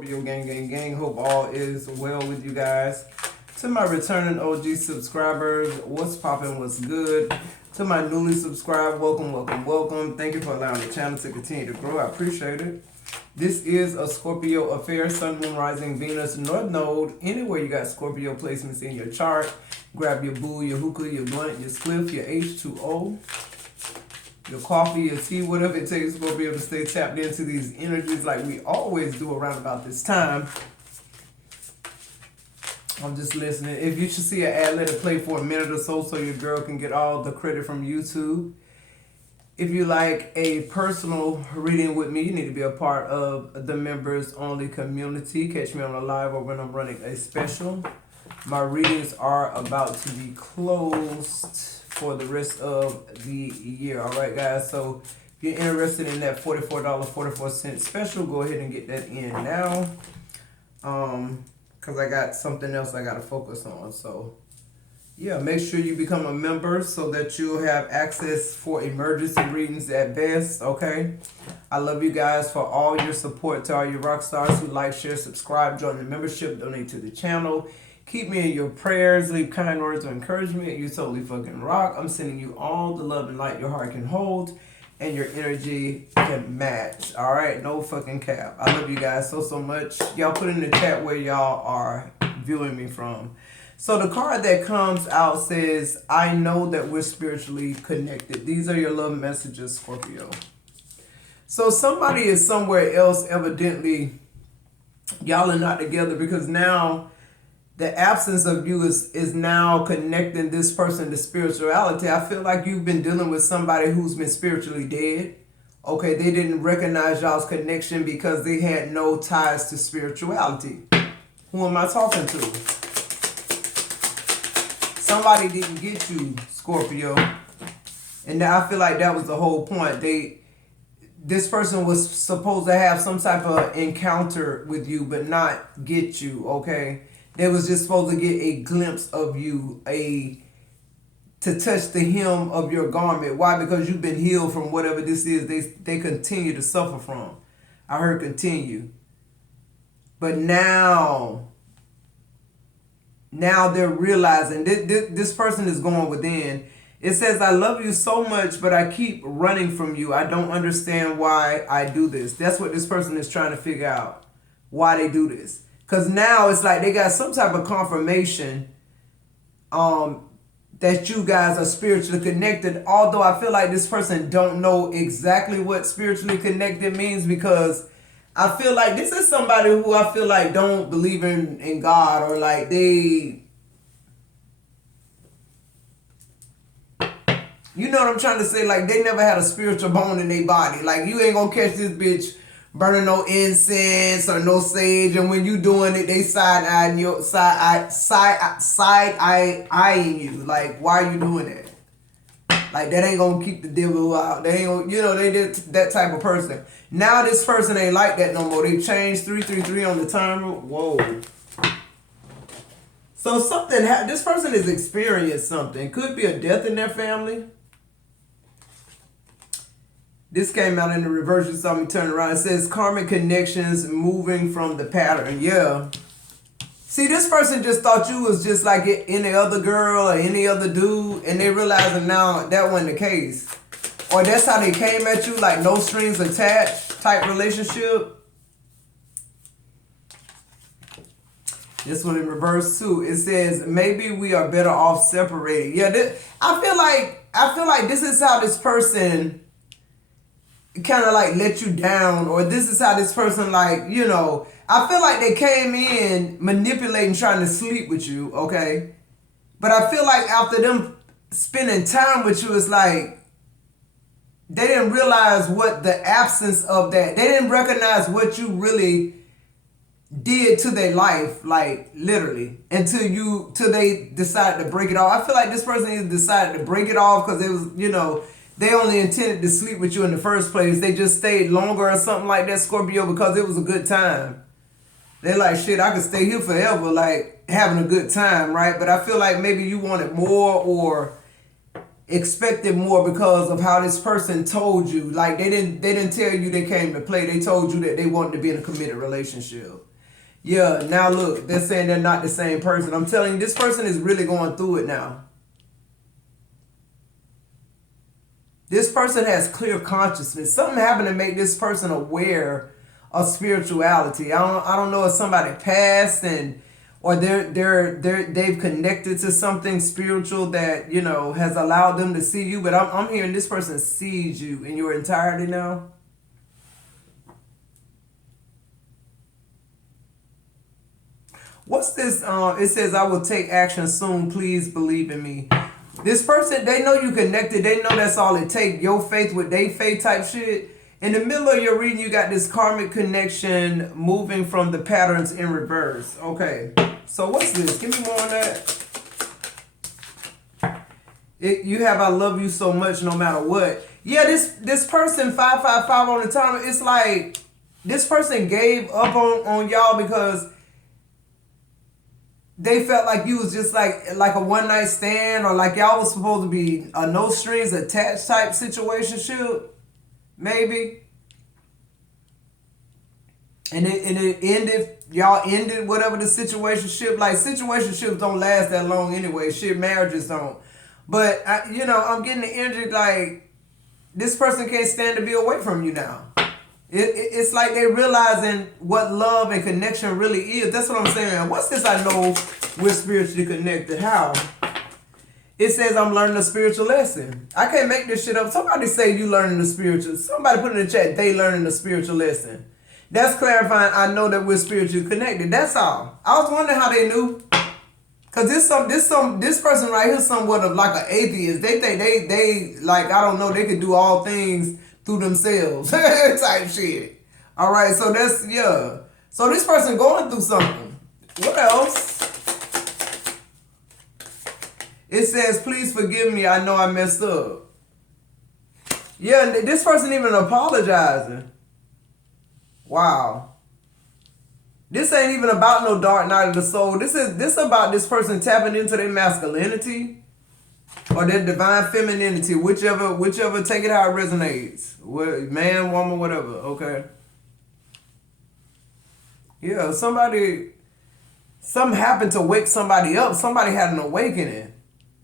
Scorpio gang. Hope all is well with you guys. To my returning OG subscribers, what's poppin', what's good? To my newly subscribed, welcome. Thank you for allowing the channel to continue to grow. I appreciate it. This is a Scorpio affair, Sun, Moon, Rising, Venus, North Node. Anywhere you got Scorpio placements in your chart, grab your boo, your hookah, your blunt, your spliff, your H2O, your coffee, your tea, whatever it takes, Scorpio, to stay tapped into these energies like we always do around about this time. I'm just listening. If you should see an ad, let it play for a minute or so your girl can get all the credit from YouTube. If you like a personal reading with me, you need to be a part of the members only community. Catch me on a live or when I'm running a special. My readings are about to be closed for the rest of the year. All right, guys. So if you're interested in that $44.44 special, go ahead and get that in now. Because I got something else I got to focus on. So, yeah, make sure you become a member so that you'll have access for emergency readings at best, okay? I love you guys for all your support. To all your rock stars who like, share, subscribe, join the membership, donate to the channel. Keep me in your prayers. Leave kind words of encouragement. You totally fucking rock. I'm sending you all the love and light your heart can hold and your energy can match. All right, no fucking cap. I love you guys so much. Y'all put in the chat where y'all are viewing me from. So the card that comes out says, I know that we're spiritually connected. These are your love messages, Scorpio. So somebody is somewhere else, evidently. Y'all are not together because now the absence of you is now connecting this person to spirituality. I feel like you've been dealing with somebody who's been spiritually dead. Okay, they didn't recognize y'all's connection because they had no ties to spirituality. Who am I talking to? Somebody didn't get you, Scorpio. And I feel like that was the whole point. This person was supposed to have some type of encounter with you, but not get you, okay? They was just supposed to get a glimpse of you, to touch the hem of your garment. Why? Because you've been healed from whatever this is they continue to suffer from. I heard continue. But now they're realizing this person is going within. It says, I love you so much, but I keep running from you. I don't understand why I do this. That's what this person is trying to figure out, why they do this. Because now it's like they got some type of confirmation that you guys are spiritually connected. Although I feel like this person don't know exactly what spiritually connected means, because I feel like this is somebody who I feel like don't believe in God, or like they... You know what I'm trying to say? Like they never had a spiritual bone in their body. Like you ain't gonna catch this bitch burning no incense or no sage, and when you doing it, they side-eyeing you. Like, why are you doing that? Like, that ain't gonna keep the devil out. They ain't gonna, you know, they did that type of person. Now this person ain't like that no more. They changed 333 on the timer. Whoa. So something, this person has experienced something. Could be a death in their family. This came out in the reverse. You saw me turn around. It says karmic connections moving from the pattern. Yeah. See, this person just thought you was just like any other girl or any other dude, and they realizing now that wasn't the case. Or that's how they came at you, like no strings attached type relationship. This one in reverse too. It says maybe we are better off separated. Yeah, I feel like this is how this person kind of like let you down, or this is how this person, like, you know, I feel like they came in manipulating, trying to sleep with you, okay? But I feel like after them spending time with you, it's like they didn't realize what the absence of that, they didn't recognize what you really did to their life, like literally, till they decided to break it off. I feel like this person either decided to break it off because it was, you know, they only intended to sleep with you in the first place. They just stayed longer or something like that, Scorpio, because it was a good time. They're like, shit, I could stay here forever, like having a good time, right? But I feel like maybe you wanted more or expected more because of how this person told you. Like they didn't tell you they came to play. They told you that they wanted to be in a committed relationship. Yeah, now look, they're saying they're not the same person. I'm telling you, this person is really going through it now. This person has clear consciousness. Something happened to make this person aware of spirituality. I don't know if somebody passed and or they've connected to something spiritual that, you know, has allowed them to see you. But I'm hearing this person sees you in your entirety now. What's this? It says, I will take action soon. Please believe in me. This person, they know you connected. They know that's all it takes. Your faith with their faith type shit. In the middle of your reading, you got this karmic connection moving from the patterns in reverse. Okay. So what's this? Give me more on that. You have I love you so much no matter what. Yeah, this person 555 on the timer. It's like this person gave up on y'all because they felt like you was just like a one night stand, or like y'all was supposed to be a no strings attached type situationship, maybe. And it ended. Y'all ended whatever the situationship. Like situationships don't last that long anyway. Shit, marriages don't. But I'm getting the energy like this person can't stand to be away from you now. It's like they realizing what love and connection really is. That's what I'm saying. What's this? I know we're spiritually connected. How? It says I'm learning a spiritual lesson. I can't make this shit up. Somebody say you learning the spiritual. Somebody put in the chat they learning the spiritual lesson. That's clarifying. I know that we're spiritually connected. That's all. I was wondering how they knew. Cause this person right here somewhat of like an atheist. They think they like, I don't know, they could do all things through themselves type shit. All right, so that's, yeah. So this person going through something. What else? It says, please forgive me. I know I messed up. Yeah, this person even apologizing. Wow. This ain't even about no dark night of the soul. This about this person tapping into their masculinity or their divine femininity, whichever, take it how it resonates. Man, woman, whatever, okay? Yeah, something happened to wake somebody up. Somebody had an awakening.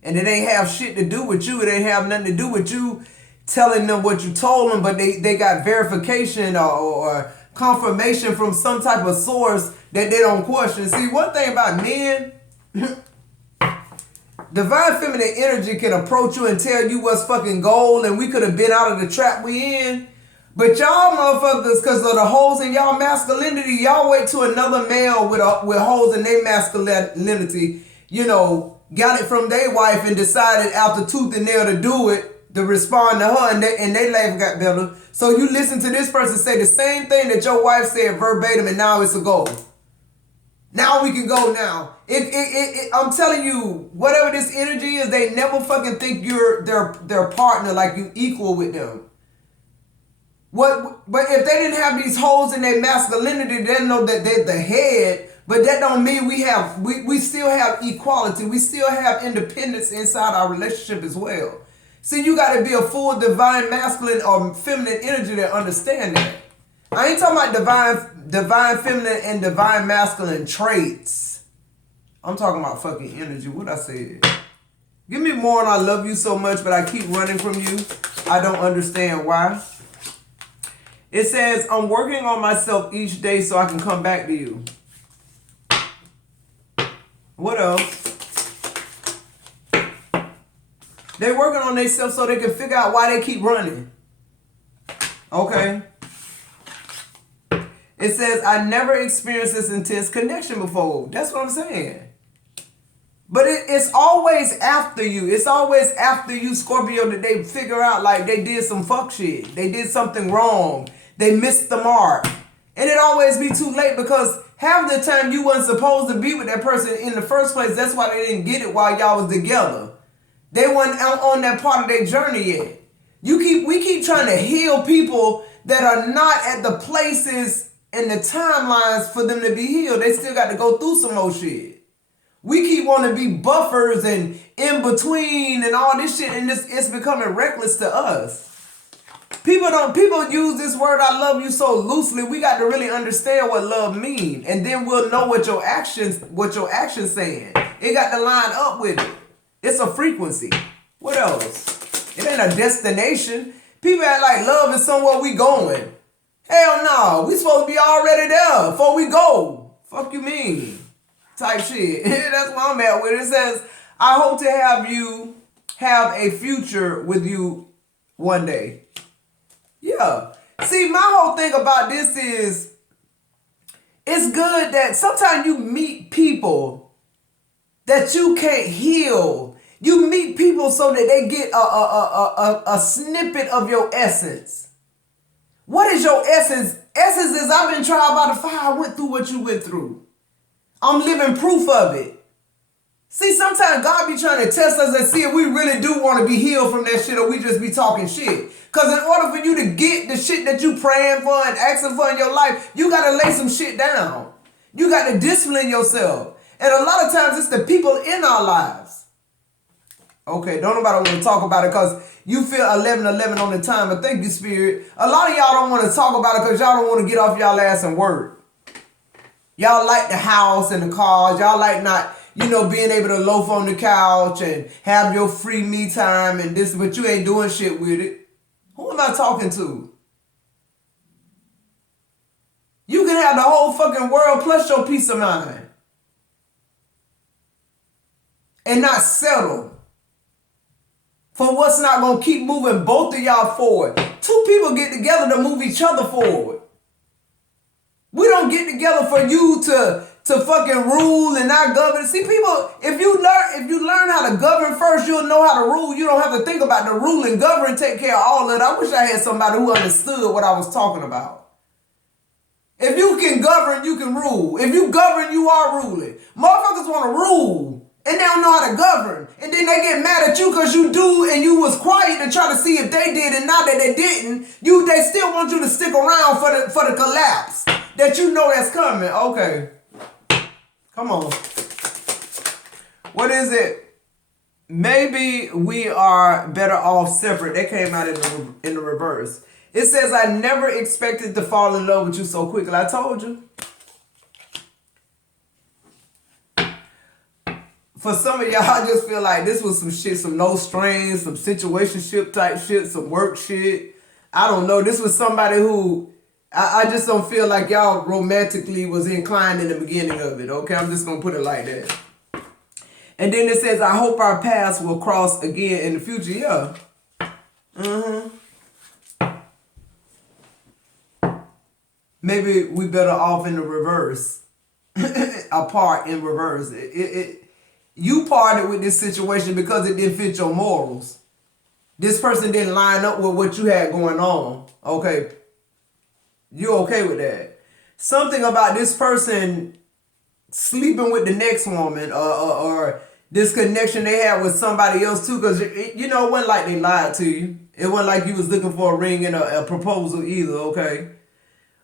And it ain't have shit to do with you. It ain't have nothing to do with you telling them what you told them, but they got verification or confirmation from some type of source that they don't question. See, one thing about men, divine feminine energy can approach you and tell you what's fucking gold, and we could have been out of the trap we in. But y'all motherfuckers, because of the holes in y'all masculinity, y'all wait to another male with holes in their masculinity, got it from their wife and decided after tooth and nail to do it, to respond to her, and they life got better. So you listen to this person say the same thing that your wife said verbatim, and now it's a goal. Now we can go now. I'm telling you, whatever this energy is, they never fucking think you're their partner, like you equal with them. But if they didn't have these holes in their masculinity, they know that they're the head. But that don't mean we still have equality. We still have independence inside our relationship as well. See, you got to be a full divine masculine or feminine energy to understand that. I ain't talking about divine feminine and divine masculine traits. I'm talking about fucking energy. What I said. Give me more and I love you so much, but I keep running from you. I don't understand why. It says, I'm working on myself each day so I can come back to you. What else? They're working on themselves so they can figure out why they keep running. Okay. It says, I never experienced this intense connection before. That's what I'm saying. But it's always after you. It's always after you, Scorpio, that they figure out like they did some fuck shit. They did something wrong. They missed the mark. And it always be too late because half the time you wasn't supposed to be with that person in the first place. That's why they didn't get it while y'all was together. They weren't on that part of their journey yet. We keep trying to heal people that are not at the places and the timelines for them to be healed. They still got to go through some more shit. We keep wanting to be buffers and in between and all this shit, and it's becoming reckless to us. People use this word "I love you" so loosely. We got to really understand what love means, and then we'll know what your actions saying. It got to line up with it. It's a frequency. What else? It ain't a destination. People act like love is somewhere we going. Hell no, we supposed to be already there before we go. Fuck you mean? Type shit. That's what I'm at with. It says, I hope to have you have a future with you one day. Yeah. See, my whole thing about this is, it's good that sometimes you meet people that you can't heal. You meet people so that they get a snippet of your essence. What is your essence? Essence is, I've been tried by the fire. I went through what you went through. I'm living proof of it. See, sometimes God be trying to test us and see if we really do want to be healed from that shit, or we just be talking shit. Because in order for you to get the shit that you praying for and asking for in your life, you got to lay some shit down. You got to discipline yourself. And a lot of times it's the people in our lives. Okay, don't nobody want to talk about it because you feel 11:11 on the time. But thank you, Spirit. A lot of y'all don't want to talk about it because y'all don't want to get off y'all ass and work. Y'all like the house and the cars. Y'all like not, being able to loaf on the couch and have your free me time and this, but you ain't doing shit with it. Who am I talking to? You can have the whole fucking world plus your peace of mind. And not settle for what's not going to keep moving both of y'all forward. Two people get together to move each other forward. We don't get together for you to fucking rule and not govern. See, people, if you learn how to govern first, you'll know how to rule. You don't have to think about the rule and govern, take care of all of it. I wish I had somebody who understood what I was talking about. If you can govern, you can rule. If you govern, you are ruling. Motherfuckers want to rule and they don't know how to govern. And then they get mad at you because you do and you was quiet to try to see if they did, and now that they didn't, they still want you to stick around for the collapse that you know that's coming. Okay. Come on. What is it? Maybe we are better off separate. That came out in the reverse. It says, I never expected to fall in love with you so quickly. I told you. For some of y'all, I just feel like this was some shit, some no strings, some situationship type shit, some work shit. I don't know. This was somebody who I just don't feel like y'all romantically was inclined in the beginning of it. Okay, I'm just going to put it like that. And then it says, I hope our paths will cross again in the future. Yeah. Maybe we better off in the reverse. Apart in reverse. You parted with this situation because it didn't fit your morals. This person didn't line up with what you had going on. Okay. You okay with that? Something about this person sleeping with the next woman or this connection they had with somebody else too, because it wasn't like they lied to you. It wasn't like you was looking for a ring and a proposal either, okay?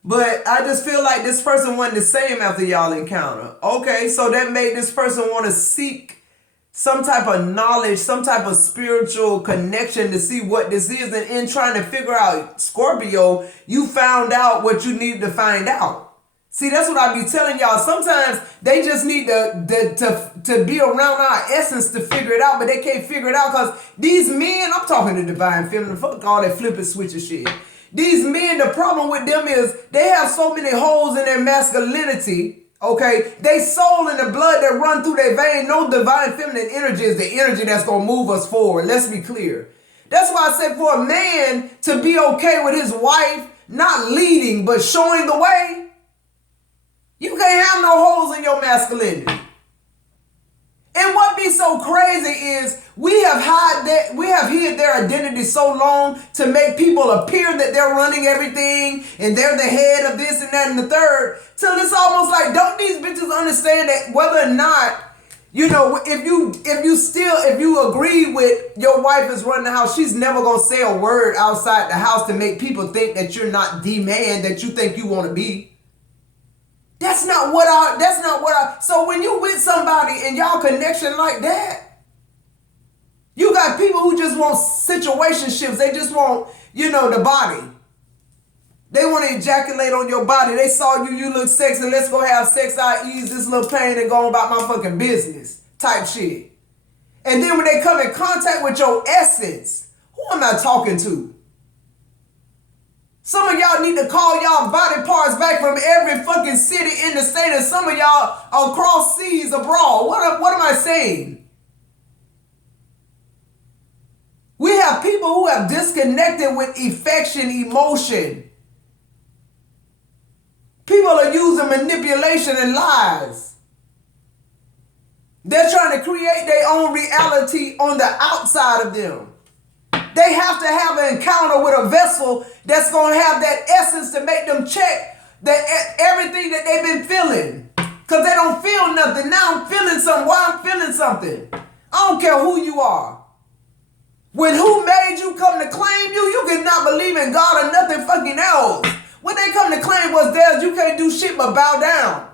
But I just feel like this person wasn't the same after y'all encounter. Okay, so that made this person want to seek some type of knowledge, some type of spiritual connection to see what this is. And in trying to figure out, Scorpio, you found out what you need to find out. See, that's what I be telling y'all. Sometimes they just need to be around our essence to figure it out, but they can't figure it out because these men, I'm talking to divine feminine, fuck all that flip and switch and shit. These men, the problem with them is they have so many holes in their masculinity. Okay, they soul and the blood that run through their vein. No divine feminine energy is the energy that's going to move us forward. Let's be clear. That's why I said for a man to be okay with his wife not leading but showing the way, you can't have no holes in your masculinity. And what be so crazy is we have hid their identity so long to make people appear that they're running everything and they're the head of this and that and the third. Till it's almost like, don't these bitches understand that whether or not, if you agree with your wife is running the house, she's never gonna say a word outside the house to make people think that you're not the man that you think you want to be. That's not what I, so when you with somebody and y'all connection like that, you got people who just want situationships. They just want the body. They want to ejaculate on your body. They saw you look sexy, let's go have sex, I ease this little pain and go about my fucking business type shit. And then when they come in contact with your essence, who am I talking to? Some of y'all need to call y'all body parts back from every fucking city in the state, and some of y'all across seas abroad. What am I saying? We have people who have disconnected with affection, emotion. People are using manipulation and lies. They're trying to create their own reality on the outside of them. They have to have an encounter with a vessel that's going to have that essence to make them check that everything that they've been feeling. Because they don't feel nothing. Now I'm feeling something. Why I'm feeling something? I don't care who you are. When who made you come to claim you, you cannot believe in God or nothing fucking else. When they come to claim what's theirs, you can't do shit but bow down.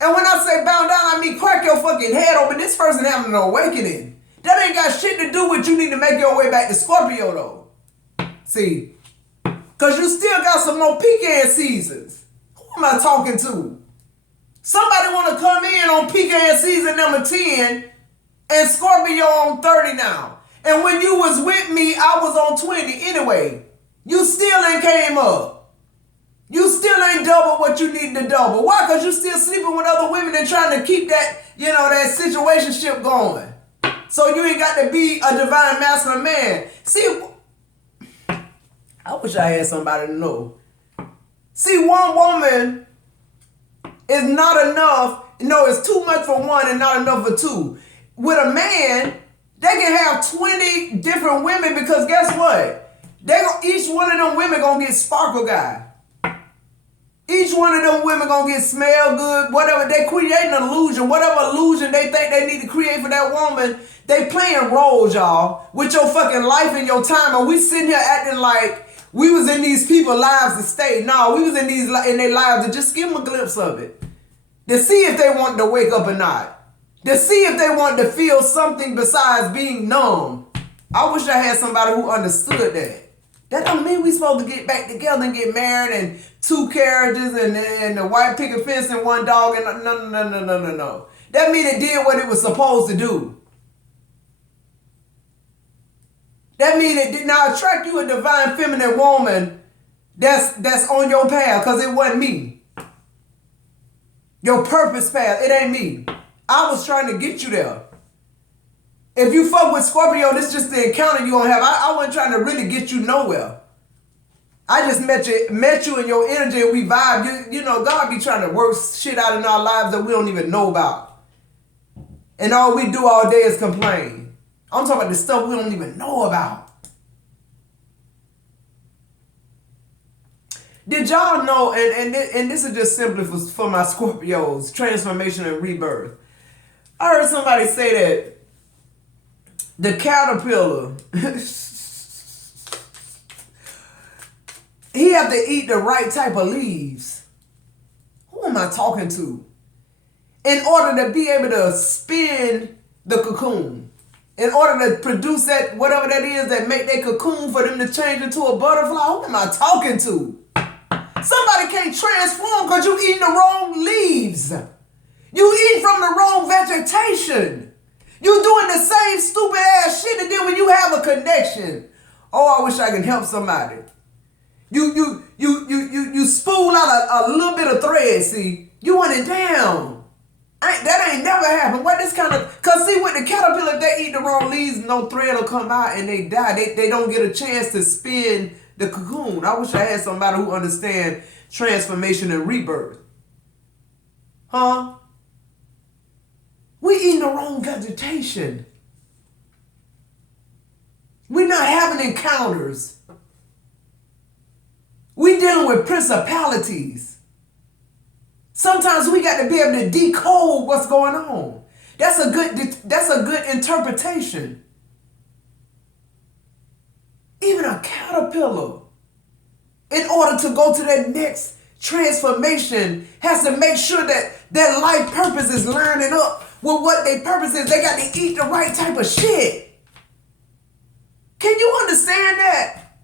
And when I say bow down, I mean crack your fucking head open. This person having an awakening. That ain't got shit to do with you need to make your way back to Scorpio, though. See? Because you still got some more pecan seasons. Who am I talking to? Somebody want to come in on pecan season number 10 and Scorpio on 30 now. And when you was with me, I was on 20 anyway. You still ain't came up. You still ain't double what you need to double. Why? Because you still sleeping with other women and trying to keep that, that situationship going. So you ain't got to be a divine masculine man. See, I wish I had somebody to know. See, one woman is not enough. No, it's too much for one and not enough for two. With a man, they can have 20 different women because guess what? Each one of them women gonna get sparkle guy. Each one of them women gonna get smell good, whatever. They create an illusion, whatever illusion they think they need to create for that woman. They playing roles, y'all, with your fucking life and your time. And we sitting here acting like we was in these people's lives to stay. No, we was in their lives to just give them a glimpse of it. To see if they wanted to wake up or not. To see if they wanted to feel something besides being numb. I wish I had somebody who understood that. That don't mean we supposed to get back together and get married and 2 carriages and the white picket fence and 1 dog and no. That mean it did what it was supposed to do. That mean it did not attract you a divine feminine woman that's on your path because it wasn't me. Your purpose path, it ain't me. I was trying to get you there. If you fuck with Scorpio, this is just the encounter you're going to have. I wasn't trying to really get you nowhere. I just met you in your energy and we vibe. God be trying to work shit out in our lives that we don't even know about. And all we do all day is complain. I'm talking about the stuff we don't even know about. Did y'all know, and this is just simply for my Scorpios, transformation and rebirth. I heard somebody say that the caterpillar, he have to eat the right type of leaves. Who am I talking to? In order to be able to spin the cocoon. In order to produce that, whatever that is that make that cocoon for them to change into a butterfly. Who am I talking to? Somebody can't transform because you eating the wrong leaves. You eat from the wrong vegetation. You doing the same stupid ass shit, and then when you have a connection, oh, I wish I could help somebody. You spool out a little bit of thread, see? You want it down. That ain't never happened. What this kind of, cause see with the caterpillar, if they eat the wrong leaves, no thread will come out and they die. They don't get a chance to spin the cocoon. I wish I had somebody who understand transformation and rebirth. Huh? We eating the wrong vegetation. We're not having encounters. We dealing with principalities. Sometimes we got to be able to decode what's going on. That's a good interpretation. Even a caterpillar, in order to go to that next transformation, has to make sure that their life purpose is lining up with what their purpose is. They got to eat the right type of shit. Can you understand that?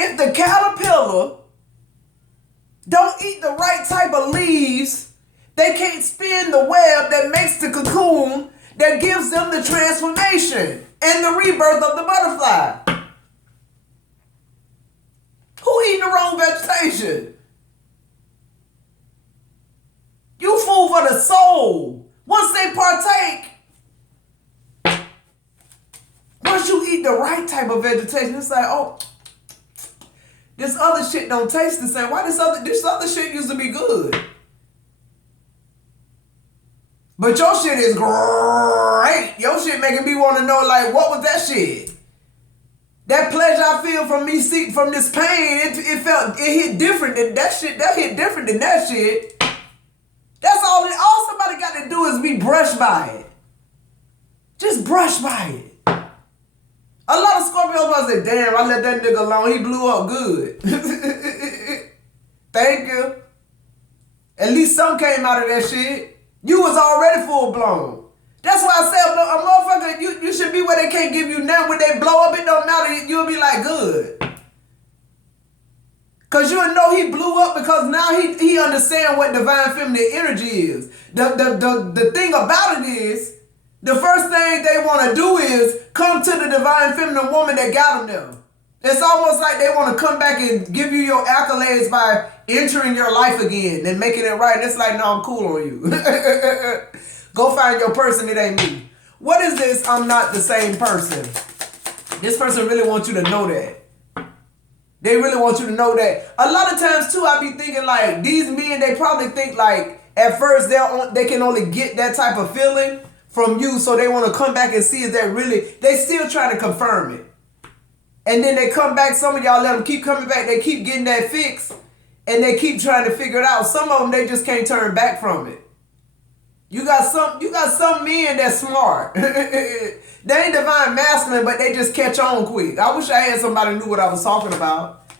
If the caterpillar don't eat the right type of leaves, they can't spin the web that makes the cocoon that gives them the transformation and the rebirth of the butterfly. Who eating the wrong vegetation? You food for the soul. Once they partake, once you eat the right type of vegetation, it's like, oh, this other shit don't taste the same. Why this other shit used to be good? But your shit is great. Your shit making me want to know, like, what was that shit? That pleasure I feel from me from this pain, it hit different than that shit. That hit different than that shit. That's all somebody got to do is be brushed by it. Just brush by it. A lot of Scorpios might say, damn, I let that nigga alone. He blew up good. Thank you. At least some came out of that shit. You was already full blown. That's why I said, a motherfucker, you should be where they can't give you nothing. When they blow up, it don't matter. You'll be like, good. Because you'll know he blew up because now he understand what divine feminine energy is. The thing about it is, the first thing they want to do is come to the divine feminine woman that got them there. It's almost like they want to come back and give you your accolades by entering your life again and making it right. It's like, no, I'm cool on you. Go find your person. It ain't me. What is this? I'm not the same person. This person really wants you to know that. They really want you to know that. A lot of times, too, I be thinking, like, these men, they probably think, like, at first they can only get that type of feeling from you, so they want to come back and see if that really, they still trying to confirm it. And then they come back, some of y'all let them keep coming back, they keep getting that fix, and they keep trying to figure it out. Some of them, they just can't turn back from it. You got some men that's smart. They ain't divine masculine, but they just catch on quick. I wish I had somebody who knew what I was talking about.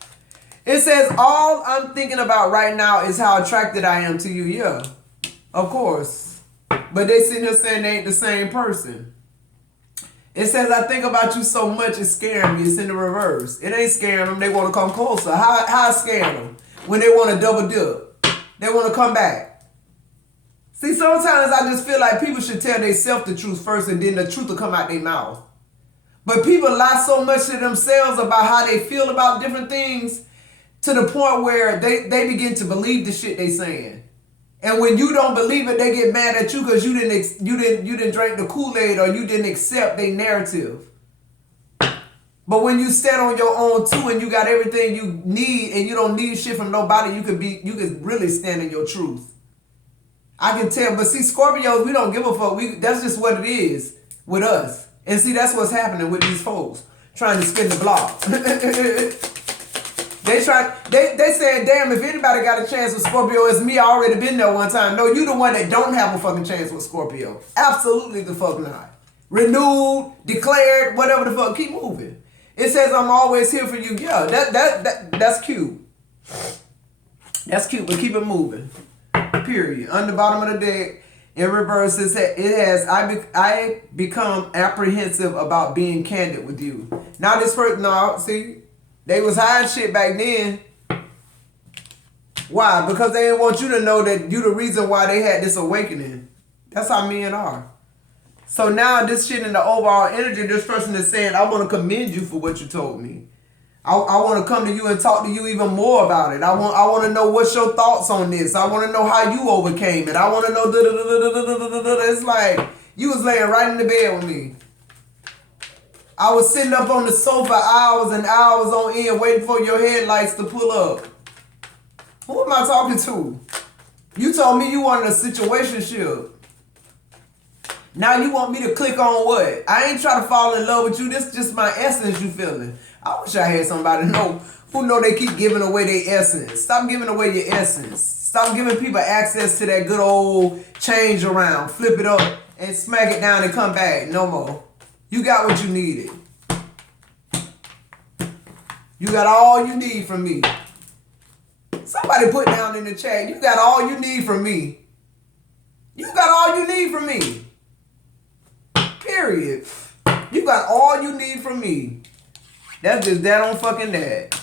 It says, all I'm thinking about right now is how attracted I am to you. Yeah, of course. But they sitting here saying they ain't the same person. It says, I think about you so much, it's scaring me. It's in the reverse. It ain't scaring them. They want to come closer. How it's scaring them? When they want to double dip. They want to come back. See, sometimes I just feel like people should tell themselves the truth first and then the truth will come out their mouth. But people lie so much to themselves about how they feel about different things to the point where they begin to believe the shit they saying. And when you don't believe it, they get mad at you because you didn't drink the Kool-Aid or you didn't accept their narrative. But when you stand on your own too and you got everything you need and you don't need shit from nobody, you could really stand in your truth. I can tell, but see, Scorpios, we don't give a fuck. That's just what it is with us. And see, that's what's happening with these folks trying to spin the block. They saying, damn, if anybody got a chance with Scorpio, it's me. I already been there one time. No, you the one that don't have a fucking chance with Scorpio. Absolutely the fuck not. Renewed, declared, whatever the fuck. Keep moving. It says I'm always here for you. Yeah, that's cute. That's cute, but keep it moving. Period. On the bottom of the deck, in reverse, I become apprehensive about being candid with you. Now this person, no, see, they was hiding shit back then. Why? Because they didn't want you to know that you the reason why they had this awakening. That's how men are. So now this shit in the overall energy, this person is saying, I want to commend you for what you told me. I want to come to you and talk to you even more about it. I want to know what's your thoughts on this. I want to know how you overcame it. I want to know. It's like you was laying right in the bed with me. I was sitting up on the sofa hours and hours on end waiting for your headlights to pull up. Who am I talking to? You told me you wanted a situationship. Now you want me to click on what? I ain't trying to fall in love with you. This is just my essence you feeling. I wish I had somebody who know they keep giving away their essence. Stop giving away your essence. Stop giving people access to that good old change around. Flip it up and smack it down and come back. No more. You got what you needed. You got all you need from me. Somebody put down in the chat, you got all you need from me. You got all you need from me. Period. You got all you need from me. That's just that on fucking that.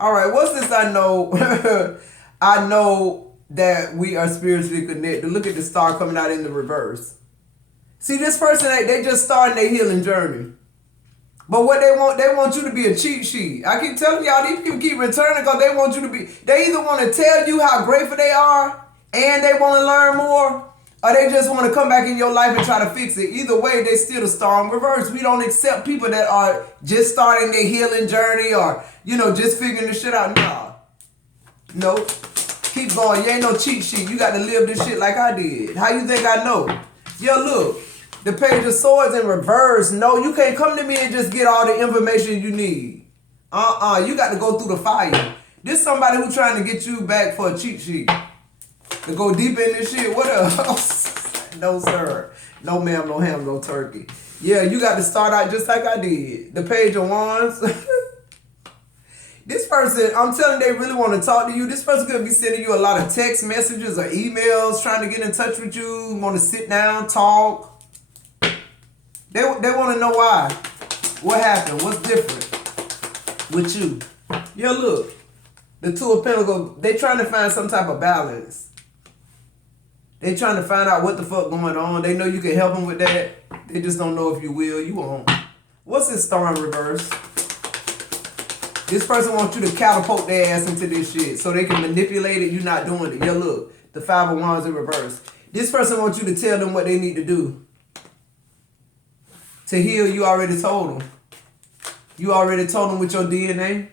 All right, what's this I know? I know that we are spiritually connected. Look at the star coming out in the reverse. See, this person, they just starting their healing journey. But what they want you to be a cheat sheet. I keep telling y'all, these people keep returning because they want you to be, they either want to tell you how grateful they are and they want to learn more, or they just want to come back in your life and try to fix it. Either way, they still the star in reverse. We don't accept people that are just starting their healing journey or, you know, just figuring this shit out. Nah. Nope. Keep going. You ain't no cheat sheet. You got to live this shit like I did. How you think I know? Yeah, look. The Page of Swords in reverse. No, you can't come to me and just get all the information you need. You got to go through the fire. This somebody who trying to get you back for a cheat sheet. To go deep in this shit. What else? No, sir. No, ma'am, no ham, no turkey. Yeah, you got to start out just like I did. The Page of Wands. This person, I'm telling you, they really want to talk to you. This person could be sending you a lot of text messages or emails, trying to get in touch with you, want to sit down, talk. They want to know why. What happened? What's different with you? Yeah, look. The Two of Pentacles, they trying to find some type of balance. They trying to find out what the fuck going on. They know you can help them with that. They just don't know if you will. You won't. What's this star in reverse? This person wants you to catapult their ass into this shit so they can manipulate it. You're not doing it. Yeah, look. The Five of Wands in reverse. This person wants you to tell them what they need to do. To heal, you already told them. You already told them with your DNA.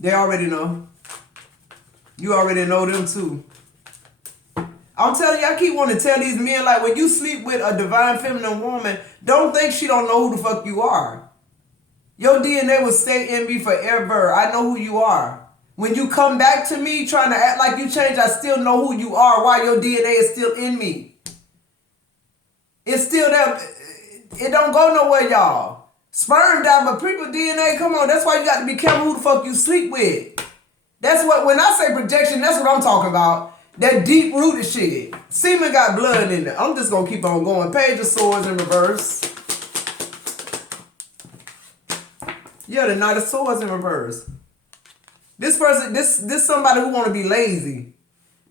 They already know. You already know them too. I'm telling you, I keep wanting to tell these men, like, when you sleep with a divine feminine woman, don't think she don't know who the fuck you are. Your DNA will stay in me forever. I know who you are. When you come back to me trying to act like you changed, I still know who you are, why your DNA is still in me. It's still there. It don't go nowhere, y'all. Sperm die, but people DNA, come on. That's why you got to be careful who the fuck you sleep with. That's what, when I say projection, that's what I'm talking about. That deep-rooted shit. Semen got blood in it. I'm just going to keep on going. Page of Swords in reverse. Yeah, the Knight of Swords in reverse. This person, this somebody who want to be lazy.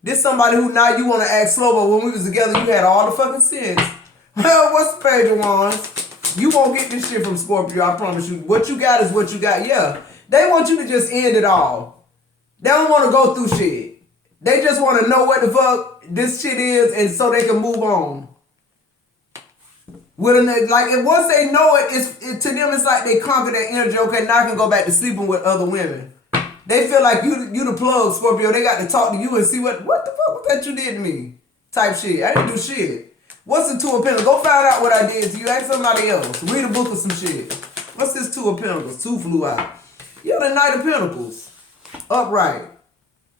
This somebody who now you want to act slow, but when we was together, you had all the fucking sense. Well, what's the Page of Wands? You won't get this shit from Scorpio, I promise you. What you got is what you got. Yeah, they want you to just end it all. They don't want to go through shit. They just want to know what the fuck this shit is, and so they can move on. Like, once they know it, to them it's like they conquer that energy. Okay, now I can go back to sleeping with other women. They feel like you the plug, Scorpio. They got to talk to you and see what the fuck was that you did to me, type shit. I didn't do shit. What's the Two of Pentacles? Go find out what I did to you. Ask somebody else. Read a book or some shit. What's this Two of Pentacles? Two flew out. You're the Knight of Pentacles. Upright.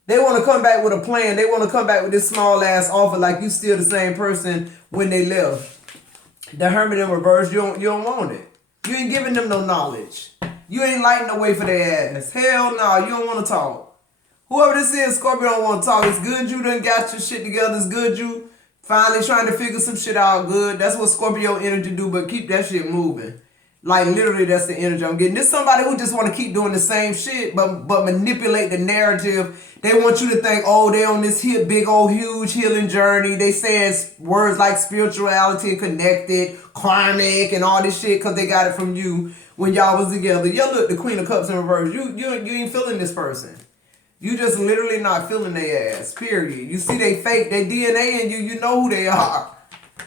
They want to come back with a plan. They want to come back with this small ass offer like you still the same person when they left. The Hermit in reverse, you don't want it. You ain't giving them no knowledge. You ain't lighting the way for their ass. Hell no, you don't want to talk. Whoever this is, Scorpio don't want to talk. It's good you done got your shit together. It's good you finally trying to figure some shit out good. That's what Scorpio energy do, but keep that shit moving. Like, literally, that's the energy I'm getting. This somebody who just want to keep doing the same shit, but manipulate the narrative. They want you to think, oh, they on this big old huge healing journey. They saying words like spirituality, connected, karmic, and all this shit because they got it from you when y'all was together. Yeah, look, the Queen of Cups in reverse. You ain't feeling this person. You just literally not feeling their ass, period. You see they fake, they DNA in you, you know who they are.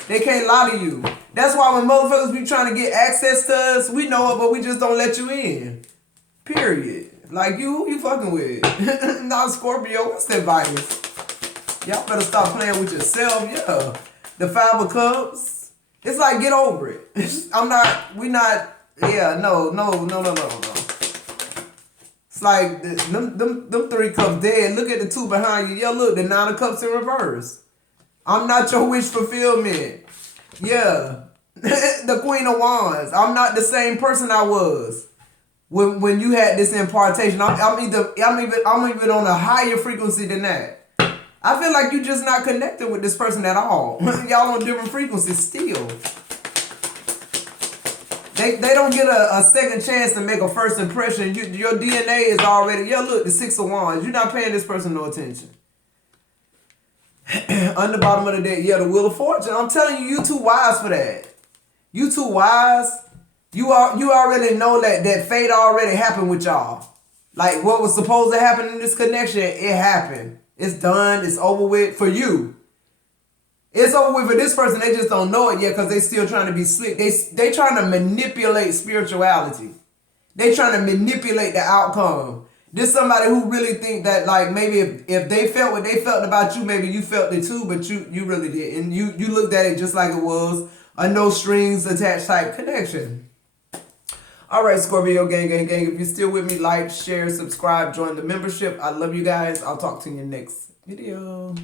They can't lie to you. That's why when motherfuckers be trying to get access to us, we know it, but we just don't let you in. Period. Like, who you fucking with? Not Scorpio. What's the advice? Y'all better stop playing with yourself. Yeah. The Five of Cups. It's like, get over it. No. It's like, them three cups dead. Look at the two behind you. Yo, look, the Nine of Cups in reverse. I'm not your wish fulfillment. Yeah. The Queen of Wands. I'm not the same person I was when you had this impartation. I'm even on a higher frequency than that. I feel like you just not connected with this person at all. Y'all on different frequencies still. They They don't get a second chance to make a first impression. Your DNA is already, yeah, look, the 6 of Wands. You're not paying this person no attention. On the bottom of the deck, yeah, the Wheel of Fortune. I'm telling you, you too wise for that. You too wise. You already know that fate already happened with y'all. Like what was supposed to happen in this connection, it happened. It's done. It's over with for you. It's over with for this person. They just don't know it yet because they still trying to be slick. They trying to manipulate spirituality. They trying to manipulate the outcome. This somebody who really think that like maybe if they felt what they felt about you, maybe you felt it too, but you really did. And you looked at it just like it was a no strings attached type connection. All right, Scorpio gang. If you're still with me, like, share, subscribe, join the membership. I love you guys. I'll talk to you next video.